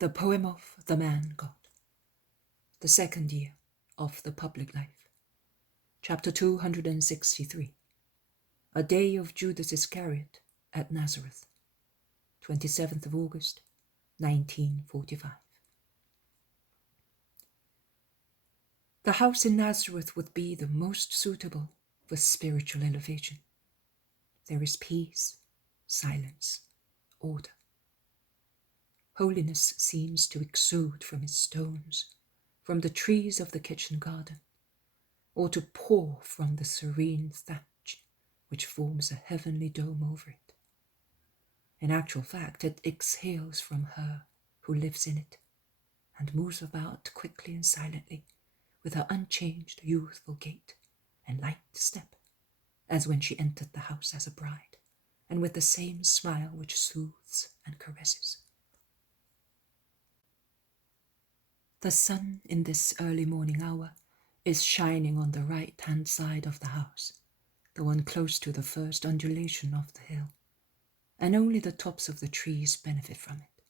The Poem of the Man God. The second year of the public life. Chapter 263. A day of Judas Iscariot at Nazareth. 27th of August, 1945. The house in Nazareth would be the most suitable for spiritual elevation. There is peace, silence, order. Holiness seems to exude from its stones, from the trees of the kitchen garden, or to pour from the serene thatch which forms a heavenly dome over it. In actual fact, it exhales from her who lives in it, and moves about quickly and silently, with her unchanged youthful gait and light step, as when she entered the house as a bride, and with the same smile which soothes and caresses. The sun in this early morning hour is shining on the right-hand side of the house, the one close to the first undulation of the hill, and only the tops of the trees benefit from it.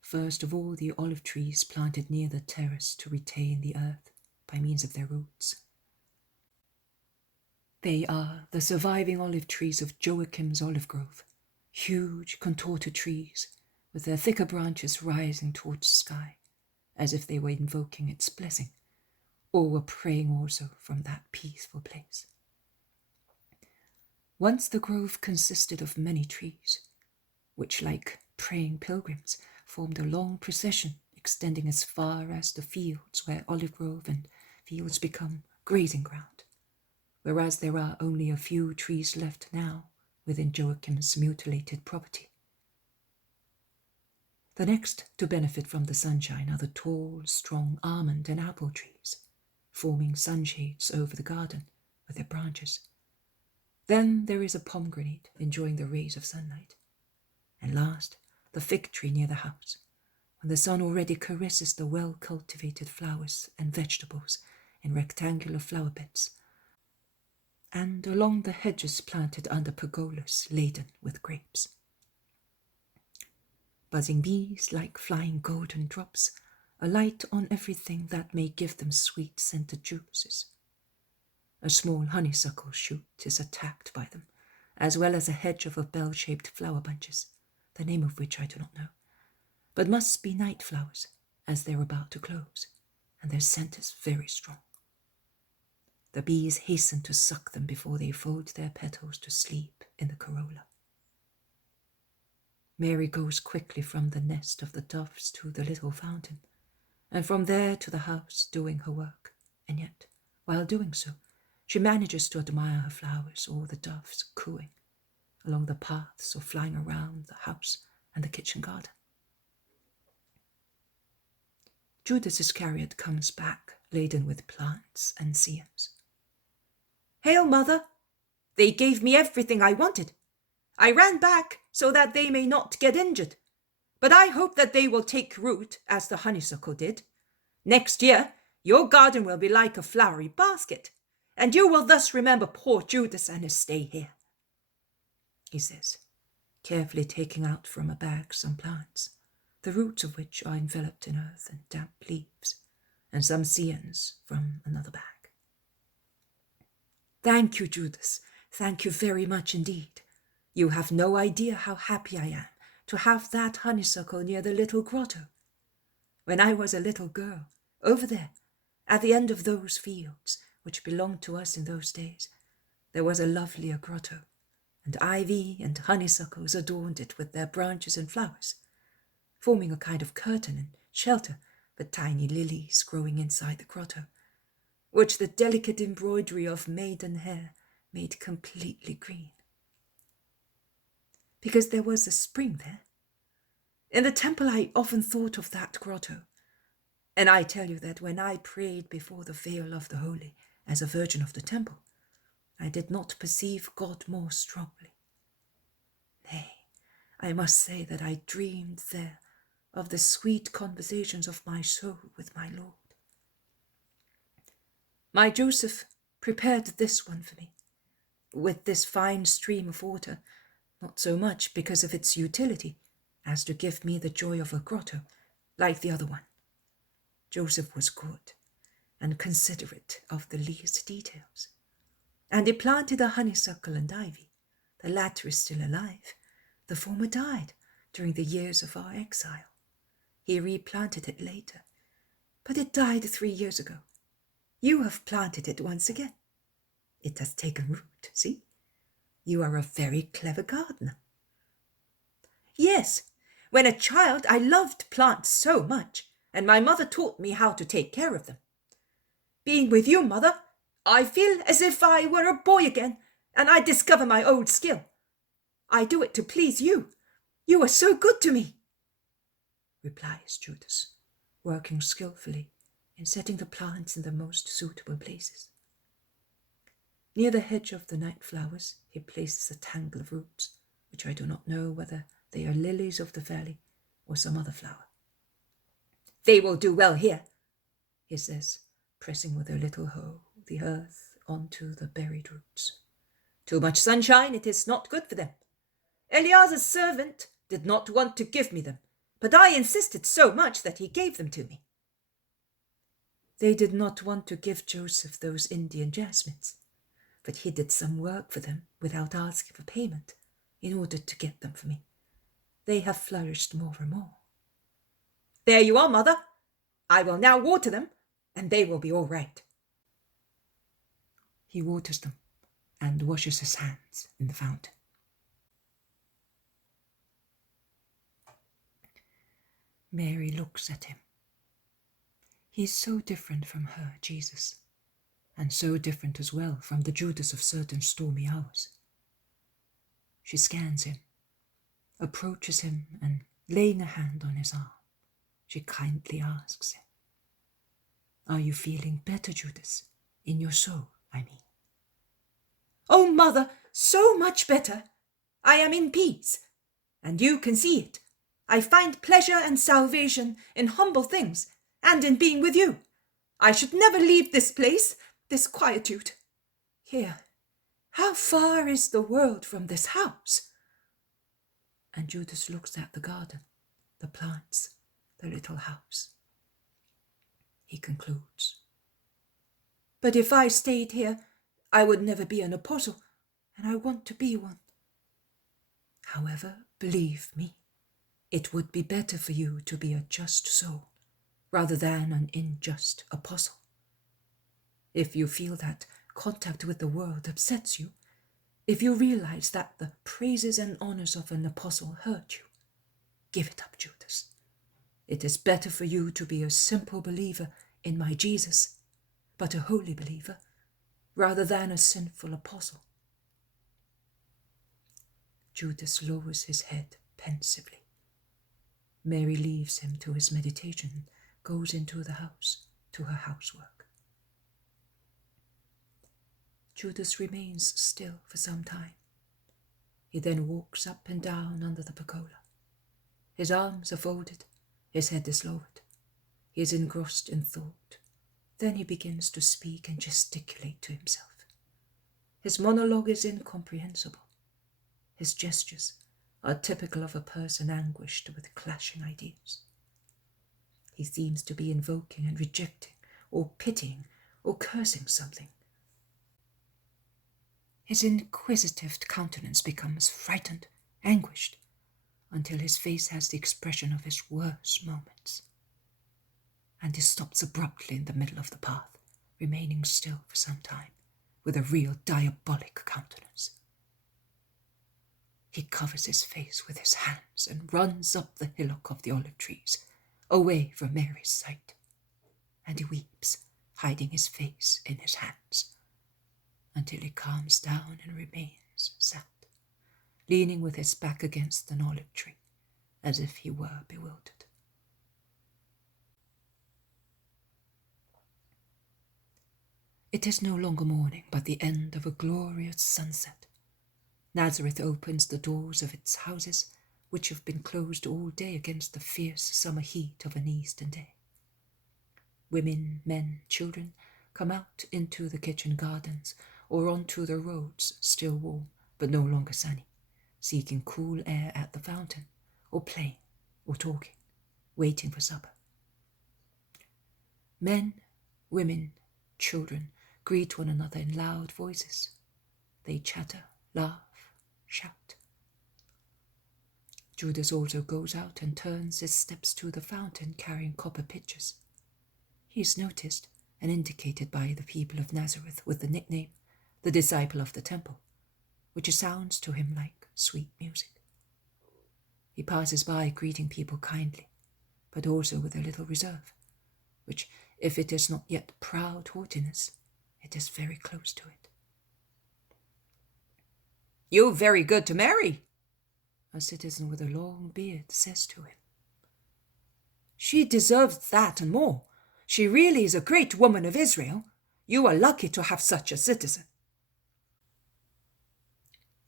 First of all, the olive trees planted near the terrace to retain the earth by means of their roots. They are the surviving olive trees of Joachim's olive grove, huge contorted trees with their thicker branches rising towards the sky, as if they were invoking its blessing, or were praying also from that peaceful place. Once the grove consisted of many trees, which, like praying pilgrims, formed a long procession extending as far as the fields where olive grove and fields become grazing ground, whereas there are only a few trees left now within Joachim's mutilated property. The next to benefit from the sunshine are the tall, strong almond and apple trees, forming sunshades over the garden with their branches. Then there is a pomegranate enjoying the rays of sunlight. And last, the fig tree near the house, when the sun already caresses the well-cultivated flowers and vegetables in rectangular flower beds, and along the hedges planted under pergolas laden with grapes. Buzzing bees, like flying golden drops, alight on everything that may give them sweet-scented juices. A small honeysuckle shoot is attacked by them, as well as a hedge of bell-shaped flower bunches, the name of which I do not know, but must be night flowers, as they are about to close, and their scent is very strong. The bees hasten to suck them before they fold their petals to sleep in the corolla. Mary goes quickly from the nest of the doves to the little fountain, and from there to the house doing her work, and yet, while doing so, she manages to admire her flowers or the doves cooing along the paths or flying around the house and the kitchen garden. Judas Iscariot comes back laden with plants and science. "Hail, Mother! They gave me everything I wanted. I ran back so that they may not get injured, but I hope that they will take root as the honeysuckle did. Next year, your garden will be like a flowery basket, and you will thus remember poor Judas and his stay here," he says, carefully taking out from a bag some plants, the roots of which are enveloped in earth and damp leaves, and some science from another bag. "Thank you, Judas. Thank you very much indeed. You have no idea how happy I am to have that honeysuckle near the little grotto. When I was a little girl, over there, at the end of those fields, which belonged to us in those days, there was a lovelier grotto, and ivy and honeysuckles adorned it with their branches and flowers, forming a kind of curtain and shelter for tiny lilies growing inside the grotto, which the delicate embroidery of maiden hair made completely green. Because there was a spring there. In the temple I often thought of that grotto, and I tell you that when I prayed before the veil of the holy as a virgin of the temple, I did not perceive God more strongly. Nay, I must say that I dreamed there of the sweet conversations of my soul with my Lord. My Joseph prepared this one for me, with this fine stream of water, not so much because of its utility as to give me the joy of a grotto, like the other one. Joseph was good and considerate of the least details, and he planted a honeysuckle and ivy. The latter is still alive. The former died during the years of our exile. He replanted it later, but it died 3 years ago. You have planted it once again. It has taken root, see? You are a very clever gardener. Yes, when a child I loved plants so much, and my mother taught me how to take care of them. Being with you, Mother, I feel as if I were a boy again, and I discover my old skill. I do it to please you. You are so good to me, replies Judas, working skillfully in setting the plants in the most suitable places. Near the hedge of the night flowers, he places a tangle of roots, which I do not know whether they are lilies of the valley or some other flower. They will do well here, he says, pressing with a little hoe the earth onto the buried roots. Too much sunshine, it is not good for them. Eleazar's servant did not want to give me them, but I insisted so much that he gave them to me. They did not want to give Joseph those Indian jasmines, but he did some work for them without asking for payment in order to get them for me. They have flourished more and more. There you are, Mother. I will now water them, and they will be all right. He waters them and washes his hands in the fountain. Mary looks at him. He is so different from her, Jesus, and so different as well from the Judas of certain stormy hours. She scans him, approaches him, and laying a hand on his arm, she kindly asks him, "Are you feeling better, Judas? In your soul, I mean." "Oh, Mother, so much better. I am in peace, and you can see it. I find pleasure and salvation in humble things and in being with you. I should never leave this place, this quietude. Here, how far is the world from this house?" And Judas looks at the garden, the plants, the little house. He concludes, "But if I stayed here, I would never be an apostle, and I want to be one. However, believe me, it would be better for you to be a just soul rather than an unjust apostle. If you feel that contact with the world upsets you, if you realize that the praises and honors of an apostle hurt you, give it up, Judas. It is better for you to be a simple believer in my Jesus, but a holy believer, rather than a sinful apostle." Judas lowers his head pensively. Mary leaves him to his meditation and goes into the house to her housework. Judas remains still for some time. He then walks up and down under the pergola. His arms are folded, his head is lowered. He is engrossed in thought. Then he begins to speak and gesticulate to himself. His monologue is incomprehensible. His gestures are typical of a person anguished with clashing ideas. He seems to be invoking and rejecting, or pitying, or cursing something. His inquisitive countenance becomes frightened, anguished, until his face has the expression of his worst moments. And he stops abruptly in the middle of the path, remaining still for some time, with a real diabolic countenance. He covers his face with his hands and runs up the hillock of the olive trees, away from Mary's sight. And he weeps, hiding his face in his hands, until he calms down and remains sat, leaning with his back against an olive tree, as if he were bewildered. It is no longer morning, but the end of a glorious sunset. Nazareth opens the doors of its houses, which have been closed all day against the fierce summer heat of an eastern day. Women, men, children come out into the kitchen gardens or onto the roads, still warm but no longer sunny, seeking cool air at the fountain, or playing, or talking. waiting for supper. Men, women, children greet one another in loud voices. They chatter, laugh, shout. Judas also goes out and turns his steps to the fountain carrying copper pitchers. He is noticed and indicated by the people of Nazareth with the nickname, the disciple of the temple, which sounds to him like sweet music. He passes by greeting people kindly, but also with a little reserve, which, if it is not yet proud haughtiness, it is very close to it. "You're very good to marry," a citizen with a long beard says to him. "She deserves that and more. She really is a great woman of Israel. You are lucky to have such a citizen."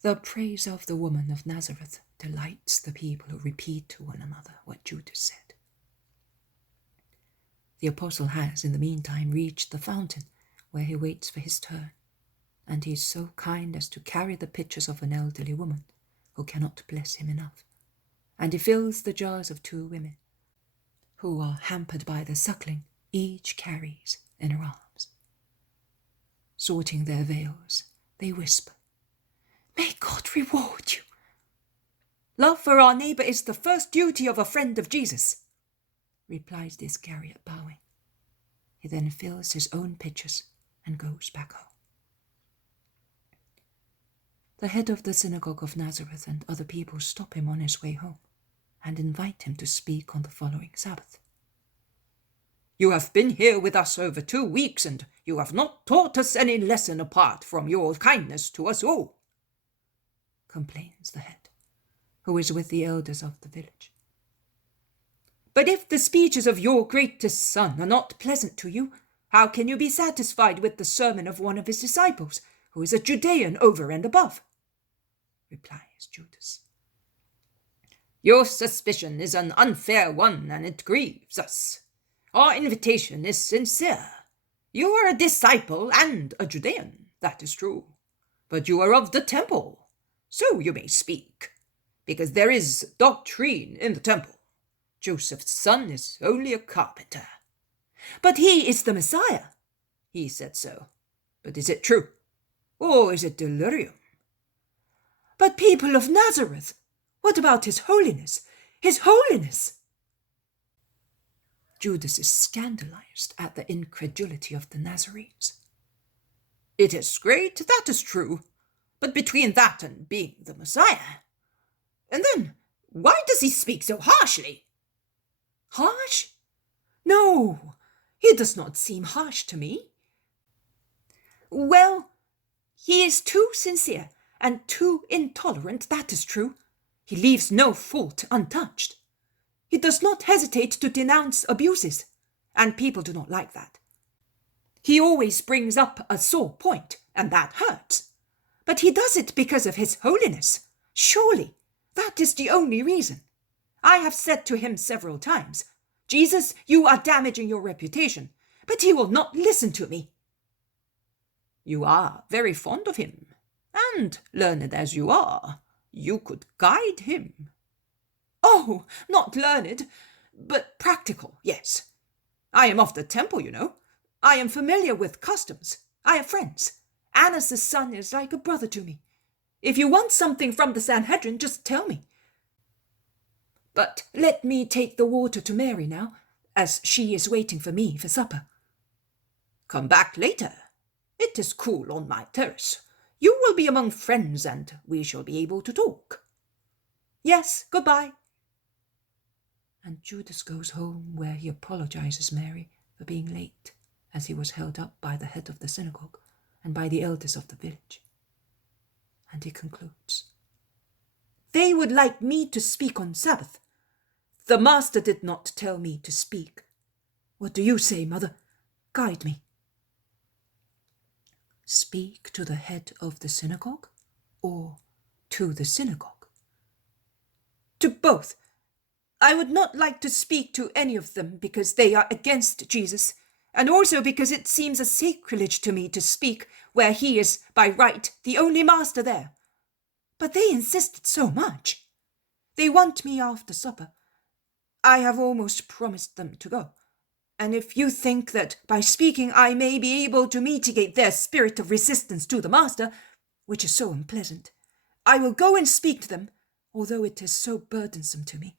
The praise of the woman of Nazareth delights the people who repeat to one another what Judas said. The apostle has, in the meantime, reached the fountain where he waits for his turn, and he is so kind as to carry the pitchers of an elderly woman who cannot bless him enough, and he fills the jars of 2 women, who are hampered by the suckling each carries in her arms. Sorting their veils, they whisper, "May God reward you." "Love for our neighbor is the first duty of a friend of Jesus," replies the Iscariot, bowing. He then fills his own pitchers and goes back home. The head of the synagogue of Nazareth and other people stop him on his way home and invite him to speak on the following Sabbath. "You have been here with us over 2 weeks, and you have not taught us any lesson apart from your kindness to us all," complains the head, who is with the elders of the village. "But if the speeches of your greatest son are not pleasant to you, how can you be satisfied with the sermon of one of his disciples, who is a Judean over and above?" replies Judas. "Your suspicion is an unfair one, and it grieves us. Our invitation is sincere. You are a disciple and a Judean, that is true. But you are of the temple, so you may speak, because there is doctrine in the temple. Joseph's son is only a carpenter." "But he is the Messiah." "He said so. But is it true? Or is it delirium?" "But people of Nazareth, what about his holiness? His holiness!" Judas is scandalized at the incredulity of the Nazarenes. "It is great, that is true. But between that and being the Messiah. And then, why does he speak so harshly?" "Harsh? No, he does not seem harsh to me." "Well, he is too sincere and too intolerant, that is true. He leaves no fault untouched. He does not hesitate to denounce abuses, and people do not like that. He always brings up a sore point, and that hurts. But he does it because of his holiness. Surely, that is the only reason. I have said to him several times, 'Jesus, you are damaging your reputation,' but he will not listen to me." "You are very fond of him, and learned as you are, you could guide him." "Oh, not learned, but practical, yes. I am of the temple, you know. I am familiar with customs. I have friends. Annas' son is like a brother to me. If you want something from the Sanhedrin, just tell me. But let me take the water to Mary now, as she is waiting for me for supper." "Come back later. It is cool on my terrace. You will be among friends, and we shall be able to talk." "Yes, goodbye." And Judas goes home, where he apologizes Mary for being late, as he was held up by the head of the synagogue and by the elders of the village. And he concludes, "They would like me to speak on Sabbath. The master did not tell me to speak. What do you say, mother? Guide me." Speak to the head of the synagogue, or to the synagogue? "To both. I would not like to speak to any of them because they are against Jesus, and also because it seems a sacrilege to me to speak where he is, by right, the only master there. But they insisted so much. They want me after supper. I have almost promised them to go. And if you think that by speaking I may be able to mitigate their spirit of resistance to the master, which is so unpleasant, I will go and speak to them, although it is so burdensome to me.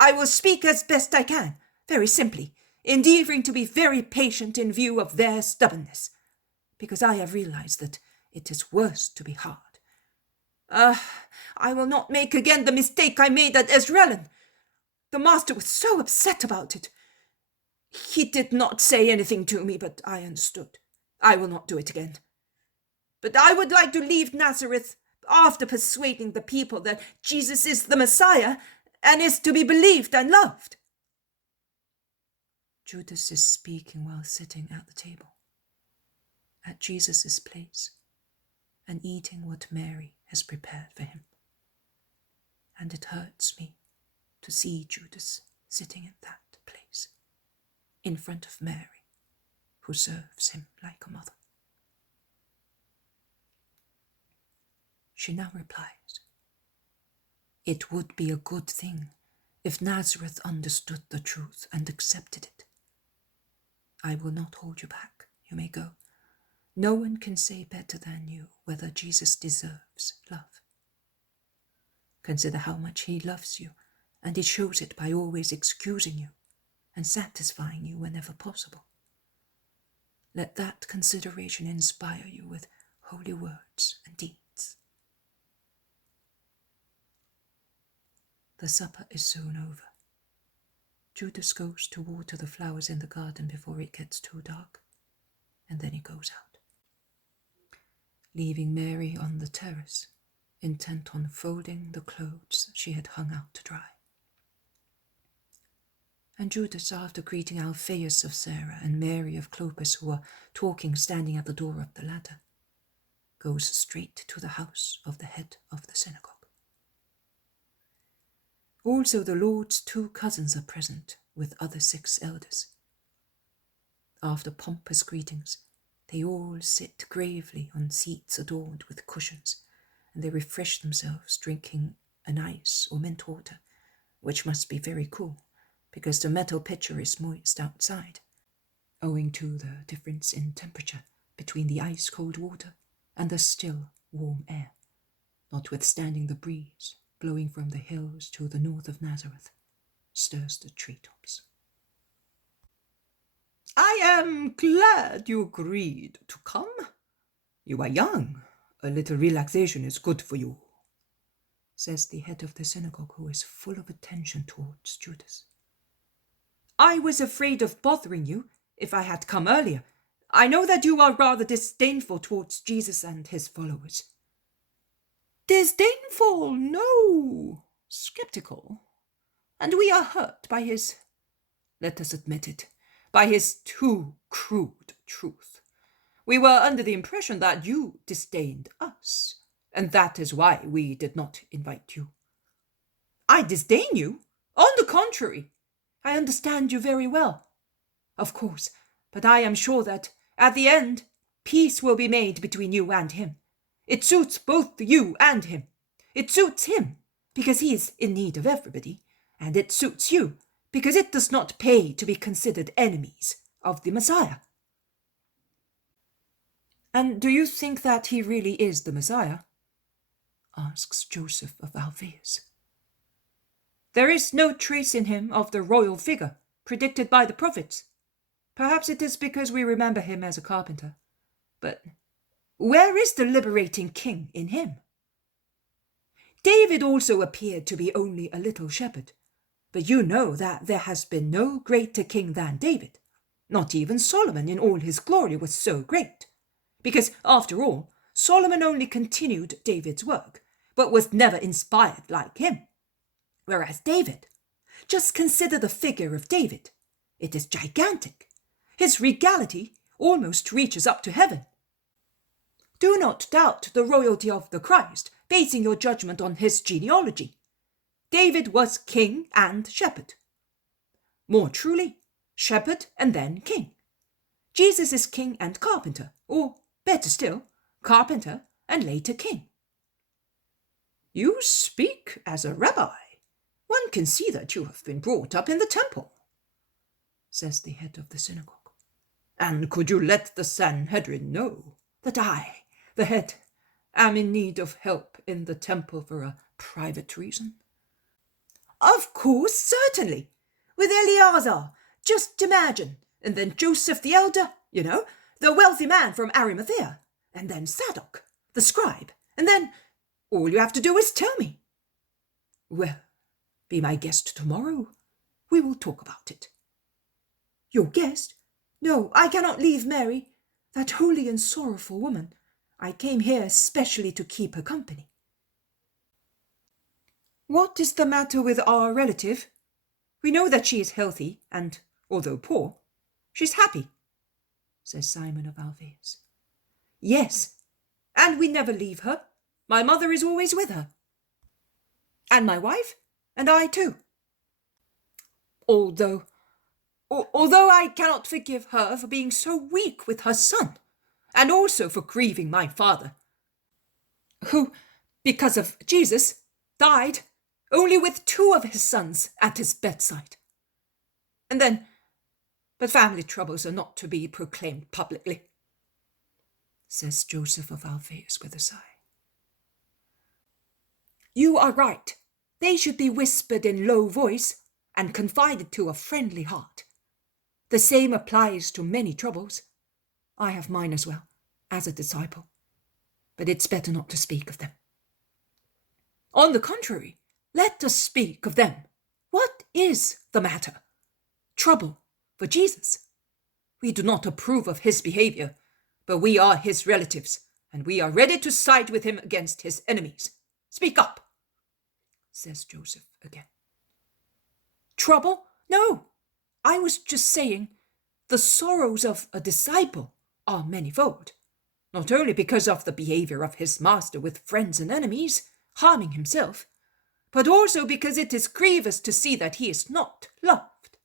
I will speak as best I can, very simply, endeavoring to be very patient in view of their stubbornness, because I have realized that it is worse to be hard. I will not make again the mistake I made at Esrelen. The master was so upset about it. He did not say anything to me, but I understood. I will not do it again. But I would like to leave Nazareth after persuading the people that Jesus is the Messiah and is to be believed and loved. Judas is speaking while sitting at the table, at Jesus' place, and eating what Mary has prepared for him. And it hurts me to see Judas sitting in that place, in front of Mary, who serves him like a mother. She now replies, "It would be a good thing if Nazareth understood the truth and accepted it. I will not hold you back. You may go. No one can say better than you whether Jesus deserves love. Consider how much he loves you, and he shows it by always excusing you and satisfying you whenever possible. Let that consideration inspire you with holy words and deeds." The supper is soon over. Judas goes to water the flowers in the garden before it gets too dark, and then he goes out, leaving Mary on the terrace, intent on folding the clothes she had hung out to dry. And Judas, after greeting Alphaeus of Sarah and Mary of Clopas, who are talking standing at the door of the ladder, goes straight to the house of the head of the synagogue. Also the Lord's 2 cousins are present with other 6 elders. After pompous greetings, they all sit gravely on seats adorned with cushions, and they refresh themselves drinking an ice or mint water, which must be very cool, because the metal pitcher is moist outside, owing to the difference in temperature between the ice-cold water and the still warm air, notwithstanding the breeze blowing from the hills to the north of Nazareth stirs the treetops. "I am glad you agreed to come. You are young. A little relaxation is good for you," says the head of the synagogue, who is full of attention towards Judas. "I was afraid of bothering you if I had come earlier. I know that you are rather disdainful towards Jesus and his followers." "Disdainful, no, skeptical. And we are hurt by his, let us admit it, by his too crude truth. We were under the impression that you disdained us, and that is why we did not invite you." "I disdain you? On the contrary, I understand you very well. Of course, but I am sure that, at the end, peace will be made between you and him. It suits both you and him. It suits him, because he is in need of everybody, and it suits you, because it does not pay to be considered enemies of the Messiah." "And do you think that he really is the Messiah?" asks Joseph of Alphaeus. "There is no trace in him of the royal figure predicted by the prophets. Perhaps it is because we remember him as a carpenter. But where is the liberating king in him? David also appeared to be only a little shepherd, but you know that there has been no greater king than David. Not even Solomon in all his glory was so great, because, after all, Solomon only continued David's work, but was never inspired like him. Whereas David, just consider the figure of David. It is gigantic. His regality almost reaches up to heaven. Do not doubt the royalty of the Christ, basing your judgment on his genealogy. David was king and shepherd. More truly, shepherd and then king. Jesus is king and carpenter, or, better still, carpenter and later king." "You speak as a rabbi. One can see that you have been brought up in the temple, says the head of the synagogue. And could you let the Sanhedrin know that I, the head, am in need of help in the temple for a private reason? Of course, certainly. With Eleazar, just imagine. And then Joseph the elder, the wealthy man from Arimathea. And then Zadok, the scribe. And then all you have to do is tell me. Well, be my guest tomorrow. We will talk about it. Your guest? No, I cannot leave Mary, that holy and sorrowful woman. I came here specially to keep her company. What is the matter with our relative? We know that she is healthy, and, although poor, she's happy, says Simon of Alphaeus. Yes, and we never leave her. My mother is always with her. And my wife, and I too. Although I cannot forgive her for being so weak with her son, and also for grieving my father, who, because of Jesus, died only with 2 of his sons at his bedside. And then, but family troubles are not to be proclaimed publicly, says Joseph of Alphaeus with a sigh. You are right. They should be whispered in low voice and confided to a friendly heart. The same applies to many troubles. I have mine as well, as a disciple. But it's better not to speak of them. On the contrary, let us speak of them. What is the matter? Trouble for Jesus. We do not approve of his behavior, but we are his relatives, and we are ready to side with him against his enemies. Speak up, says Joseph again. Trouble? No, I was just saying the sorrows of a disciple are manifold, not only because of the behavior of his master with friends and enemies, harming himself, but also because it is grievous to see that he is not loved.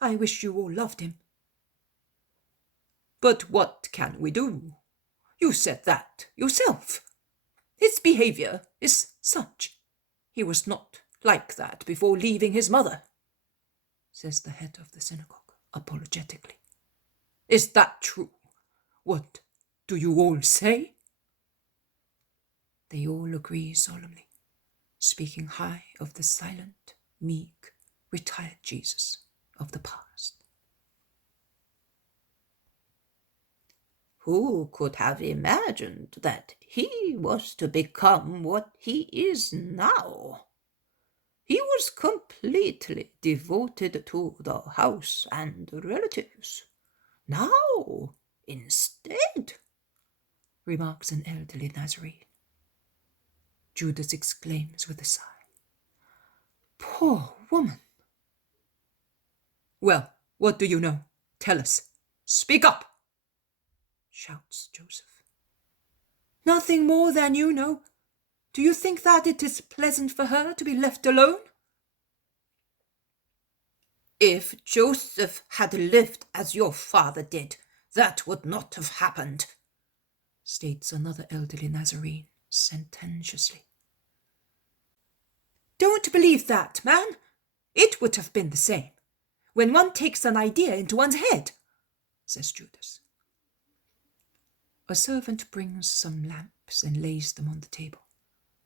I wish you all loved him. But what can we do? You said that yourself. His behavior is such. He was not like that before leaving his mother, says the head of the synagogue apologetically. Is that true? What do you all say? They all agree solemnly, speaking high of the silent, meek, retired Jesus of the past. Who could have imagined that he was to become what he is now? He was completely devoted to the house and relatives. Now, instead, remarks an elderly Nazarene. Judas exclaims with a sigh. Poor woman. Well, what do you know? Tell us. Speak up, shouts Joseph. Nothing more than you know. Do you think that it is pleasant for her to be left alone? If Joseph had lived as your father did, that would not have happened, states another elderly Nazarene sententiously. Don't believe that, man. It would have been the same, when one takes an idea into one's head, says Judas. A servant brings some lamps and lays them on the table,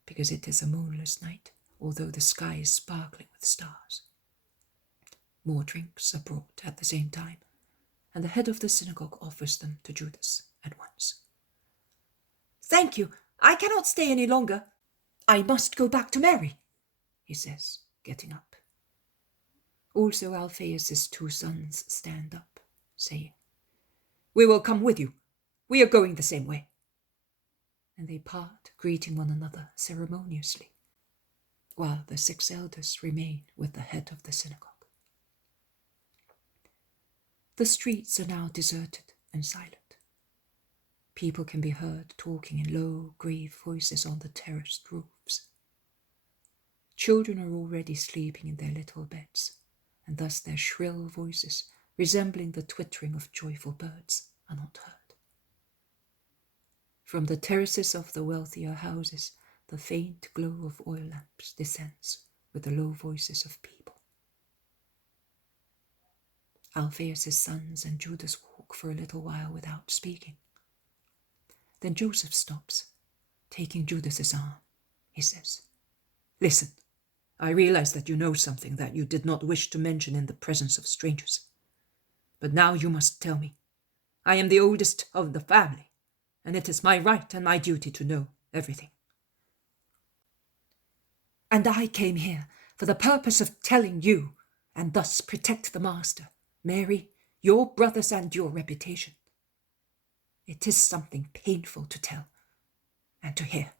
because it is a moonless night, although the sky is sparkling with stars. More drinks are brought at the same time, and the head of the synagogue offers them to Judas at once. Thank you. I cannot stay any longer. I must go back to Mary, he says, getting up. Also Alphaeus' 2 sons stand up, saying, We will come with you. We are going the same way. And they part, greeting one another ceremoniously, while the 6 elders remain with the head of the synagogue. The streets are now deserted and silent. People can be heard talking in low, grave voices on the terraced roofs. Children are already sleeping in their little beds, and thus their shrill voices, resembling the twittering of joyful birds, are not heard. From the terraces of the wealthier houses, the faint glow of oil lamps descends, with the low voices of people. Alphaeus' sons and Judas walk for a little while without speaking. Then Joseph stops, taking Judas's arm. He says, "Listen, I realize that you know something that you did not wish to mention in the presence of strangers. But now you must tell me. I am the oldest of the family, and it is my right and my duty to know everything." "And I came here for the purpose of telling you, and thus protect the master, Mary, your brothers, and your reputation. It is something painful to tell and to hear,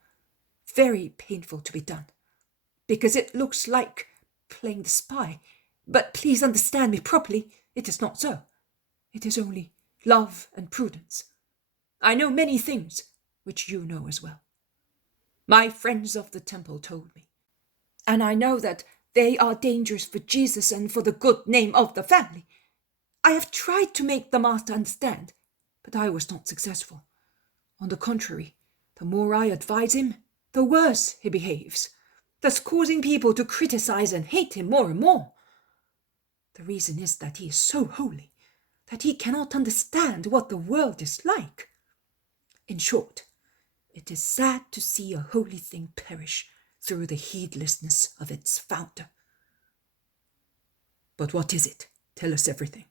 very painful to be done, because it looks like playing the spy. But please understand me properly, it is not so. It is only love and prudence. I know many things, which you know as well. My friends of the temple told me, and I know that they are dangerous for Jesus and for the good name of the family. I have tried to make the master understand, but I was not successful. On the contrary, the more I advise him, the worse he behaves, thus causing people to criticize and hate him more and more. The reason is that he is so holy that he cannot understand what the world is like. In short, it is sad to see a holy thing perish through the heedlessness of its founder." "But what is it? Tell us everything,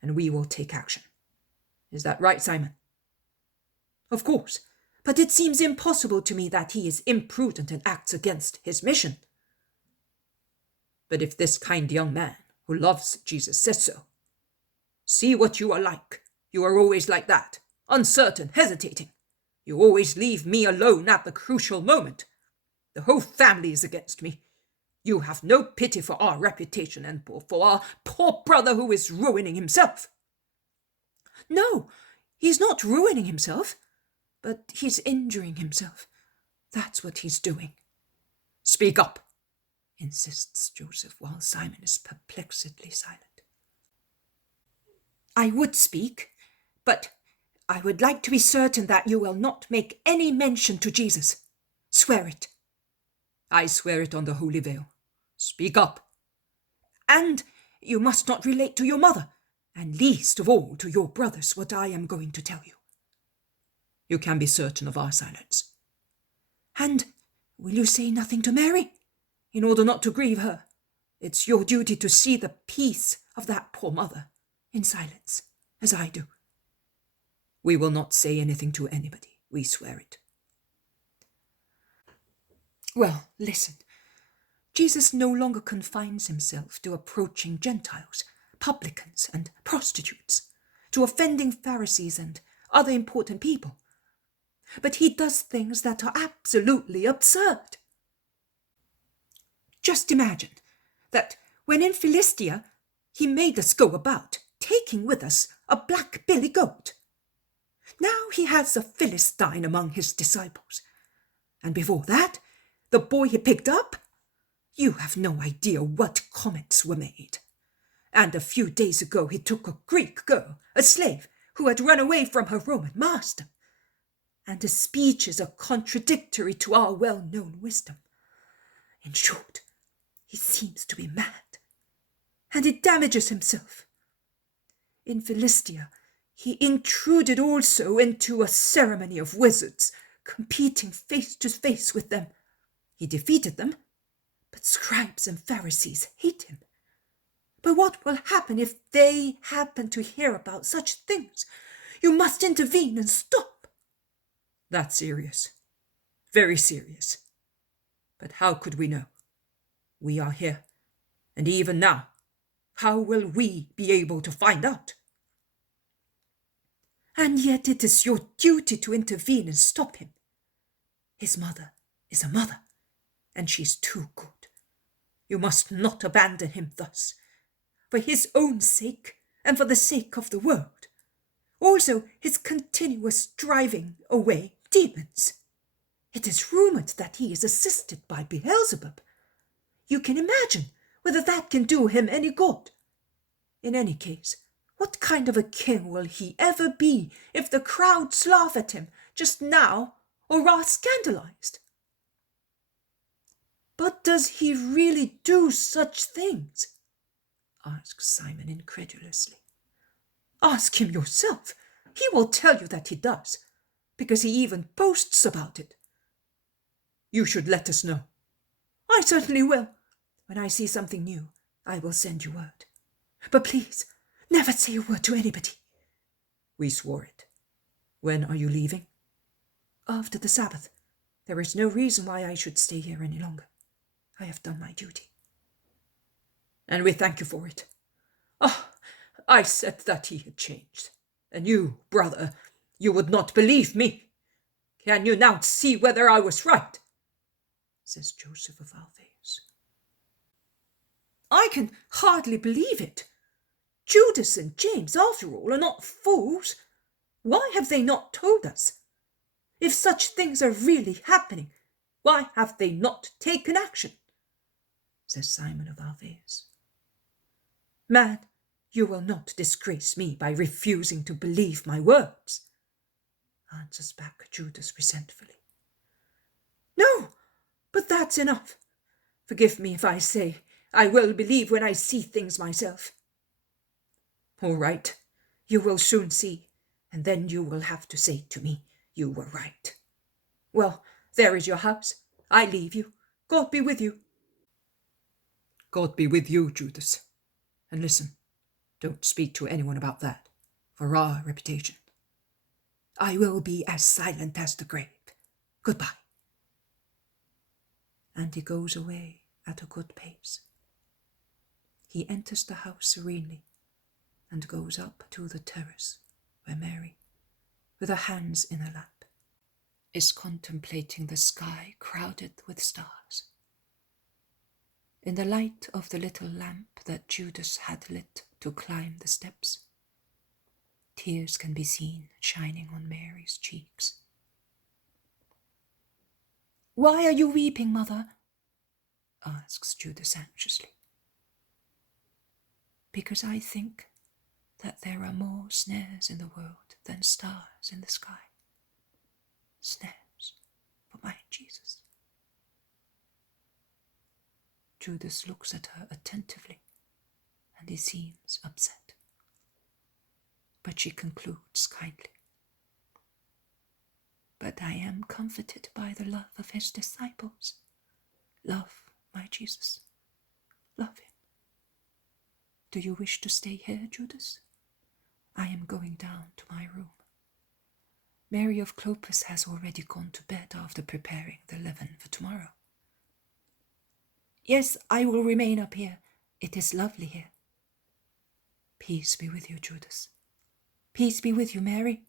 and we will take action. Is that right, Simon?" "Of course, but it seems impossible to me that he is imprudent and acts against his mission." "But if this kind young man who loves Jesus says so, see what you are like. You are always like that, uncertain, hesitating. You always leave me alone at the crucial moment. The whole family is against me. You have no pity for our reputation and for our poor brother who is ruining himself." "No, he's not ruining himself, but he's injuring himself. That's what he's doing." "Speak up," insists Joseph, while Simon is perplexedly silent. "I would speak, but I would like to be certain that you will not make any mention to Jesus. Swear it." "I swear it on the holy veil. Speak up." "And you must not relate to your mother, and least of all to your brothers, what I am going to tell you." "You can be certain of our silence." "And will you say nothing to Mary, in order not to grieve her? It's your duty to see the peace of that poor mother in silence, as I do." "We will not say anything to anybody. We swear it." "Well, listen. Jesus no longer confines himself to approaching Gentiles, publicans, and prostitutes, to offending Pharisees and other important people. But he does things that are absolutely absurd. Just imagine that when in Philistia, he made us go about, taking with us a black billy goat. Now he has a Philistine among his disciples. And before that, the boy he picked up? You have no idea what comments were made. And a few days ago he took a Greek girl, a slave, who had run away from her Roman master. And his speeches are contradictory to our well-known wisdom. In short, he seems to be mad, and he damages himself. In Philistia, he intruded also into a ceremony of wizards, competing face to face with them. He defeated them, but scribes and Pharisees hate him. But what will happen if they happen to hear about such things? You must intervene and stop." "That's serious. Very serious. But how could we know? We are here, and even now, how will we be able to find out?" "And yet it is your duty to intervene and stop him. His mother is a mother, and she's too good. You must not abandon him thus, for his own sake and for the sake of the world. Also his continuous driving away demons. It is rumoured that he is assisted by Beelzebub. You can imagine whether that can do him any good. In any case, what kind of a king will he ever be if the crowds laugh at him just now or are scandalized?" But does he really do such things? Asked Simon incredulously. Ask him yourself. He will tell you that he does, because he even boasts about it. You should let us know. I certainly will. When I see something new, I will send you word. But please, never say a word to anybody. We swore it. When are you leaving? After the Sabbath. There is no reason why I should stay here any longer. I have done my duty. And we thank you for it. Ah, I said that he had changed. And you, brother, you would not believe me. Can you now see whether I was right? Says Joseph of Alphaeus. I can hardly believe it. Judas and James, after all, are not fools. Why have they not told us? If such things are really happening, why have they not taken action? Says Simon of Alphaeus. Man, you will not disgrace me by refusing to believe my words, answers back Judas resentfully. No, but that's enough. Forgive me if I say I will believe when I see things myself. All right, you will soon see, and then you will have to say to me, you were right. Well, there is your house. I leave you. God be with you. God be with you, Judas. And listen, don't speak to anyone about that, for our reputation. I will be as silent as the grave. Goodbye. And he goes away at a good pace. He enters the house serenely and goes up to the terrace where Mary, with her hands in her lap, is contemplating the sky crowded with stars. In the light of the little lamp that Judas had lit to climb the steps, tears can be seen shining on Mary's cheeks. Why are you weeping, Mother? Asks Judas anxiously. Because I think that there are more snares in the world than stars in the sky. Snares for my Jesus. Judas looks at her attentively, and he seems upset. But she concludes kindly. But I am comforted by the love of his disciples. Love my Jesus. Love him. Do you wish to stay here, Judas? I am going down to my room. Mary of Clopas has already gone to bed after preparing the leaven for tomorrow. Yes, I will remain up here. It is lovely here. Peace be with you, Judas. Peace be with you, Mary.